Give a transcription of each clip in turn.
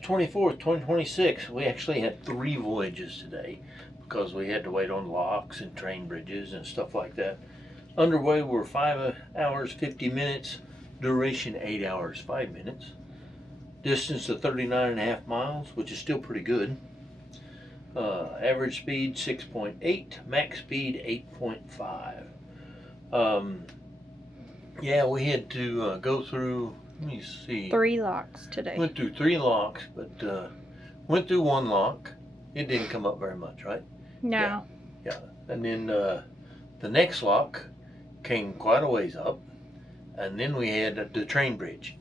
March 24th, 2026. We actually had 3 voyages today because we had to wait on locks and train bridges and stuff like that. Underway were 5 hours, 50 minutes. Duration 8 hours, 5 minutes. Distance of 39.5 miles, which is still pretty good. Average speed 6.8, max speed 8.5. Yeah, we had to go through, let me see. 3 locks today. Went through 3 locks, but went through 1 lock. It didn't come up very much, right? No. Yeah. And then the next lock came quite a ways up. And then we had the train bridge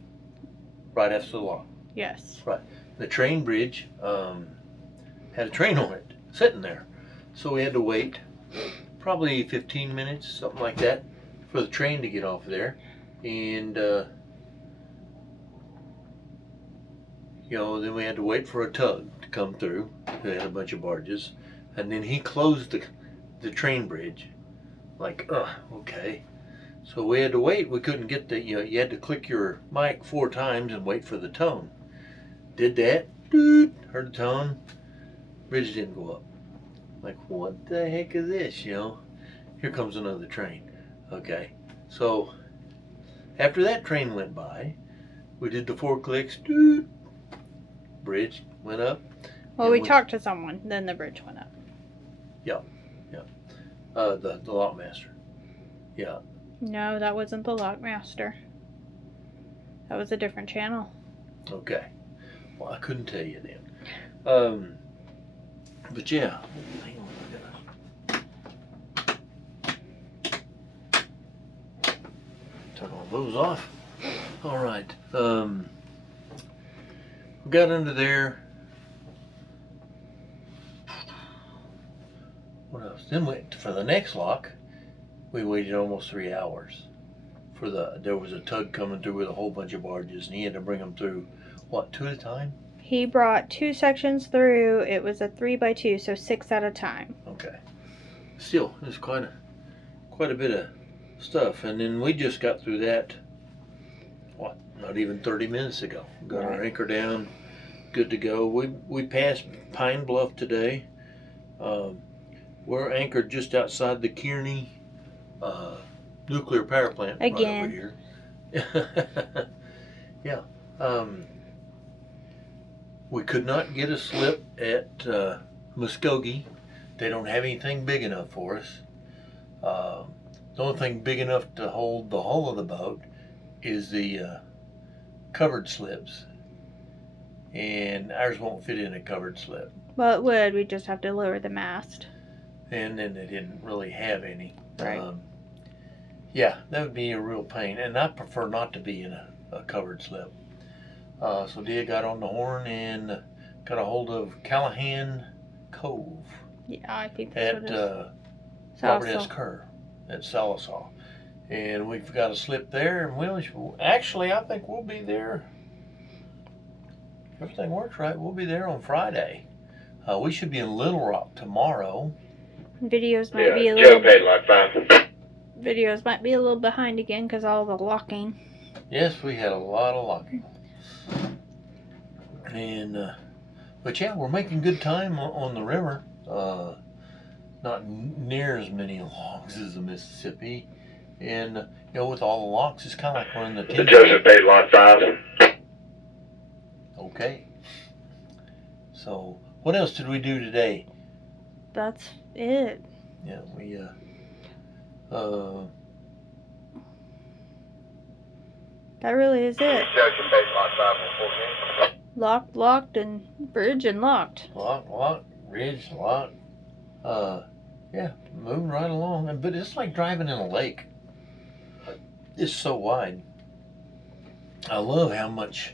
right after the lock. Yes. Right. The train bridge had a train on it sitting there. So we had to wait probably 15 minutes, something like that, for the train to get off there. And, then we had to wait for a tug to come through. They had a bunch of barges. And then he closed the train bridge. Like, okay. So we had to wait. We couldn't get you had to click your mic 4 times and wait for the tone. Did that. Doot, heard the tone. Bridge didn't go up. Like, what the heck is this, Here comes another train. Okay. So, after that train went by, we did the 4 clicks. Doot. Bridge went up. Well, we talked to someone, then the bridge went up. Yeah. The lockmaster. Yeah. No, that wasn't the Lockmaster. That was a different channel. Okay. Well, I couldn't tell you then. But yeah. Hang on, turn all those off. All right. We got under there. What else? Then for the next lock, we waited almost 3 hours. There was a tug coming through with a whole bunch of barges, and he had to bring them through, 2 at a time? He brought 2 sections through. It was a 3x2, so 6 at a time. Okay. Still, there's quite a bit of stuff. And then we just got through that, not even 30 minutes ago. Got our anchor down, good to go. We passed Pine Bluff today. We're anchored just outside the Kearney nuclear power plant again. Right over here. Yeah. We could not get a slip at Muskogee. They don't have anything big enough for us. The only thing big enough to hold the hull of the boat is the covered slips. And ours won't fit in a covered slip. Well, it would. We'd just have to lower the mast. And then they didn't really have any. Right. Yeah, that would be a real pain. And I prefer not to be in a covered slip. So Dia got on the horn and got a hold of Callahan Cove. Yeah, I think that's what it is. At Robert S. Kerr at Sallisaw. And we've got a slip there. And actually, I think we'll be there. If everything works right, we'll be there on Friday. We should be in Little Rock tomorrow. Videos might be a little behind again because all the locking. Yes, we had a lot of locking. And but yeah, we're making good time on the river. Not near as many logs as the Mississippi. And with all the locks, it's kind of like running the Joseph Bay Lot 5. Okay. So, what else did we do today? That's it. Yeah, we that really is it. Joseph Bay Lot 5 Locked, and bridge and locked. Locked, ridge, locked. Yeah, moving right along. But it's like driving in a lake. It's so wide. I love how much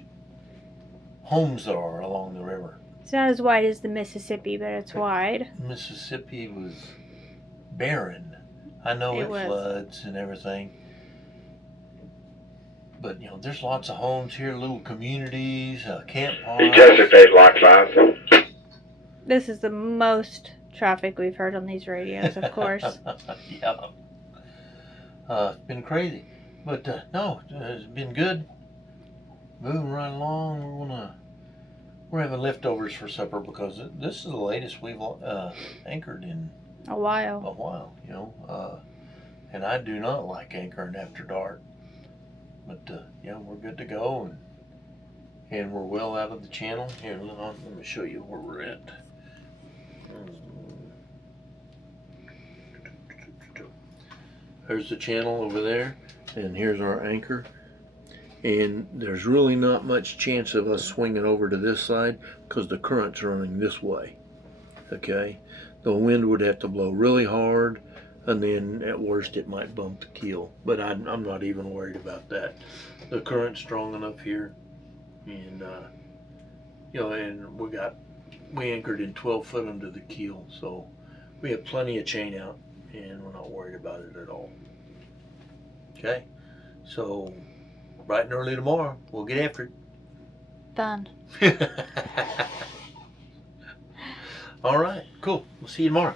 homes there are along the river. It's not as wide as the Mississippi, but it's wide. Mississippi was barren. I know it floods and everything. But, there's lots of homes here, little communities, camp parks. Joseph Bay Lot 5. This is the most traffic we've heard on these radios, of course. Yeah. It's been crazy. But, no, it's been good. Moving right along. We're having leftovers for supper because this is the latest we've anchored in A while. a while, you know. And I do not like anchoring after dark. But yeah, we're good to go, and we're well out of the channel. Here, let me show you where we're at. There's the channel over there, and here's our anchor. And there's really not much chance of us swinging over to this side because the current's running this way. Okay, the wind would have to blow really hard, and then at worst it might bump the keel. But I'm not even worried about that. The current's strong enough here, and you know, and we anchored in 12 foot under the keel, so we have plenty of chain out, and we're not worried about it at all. Okay, so bright and early tomorrow, we'll get after Done. it. All right, cool. We'll see you tomorrow.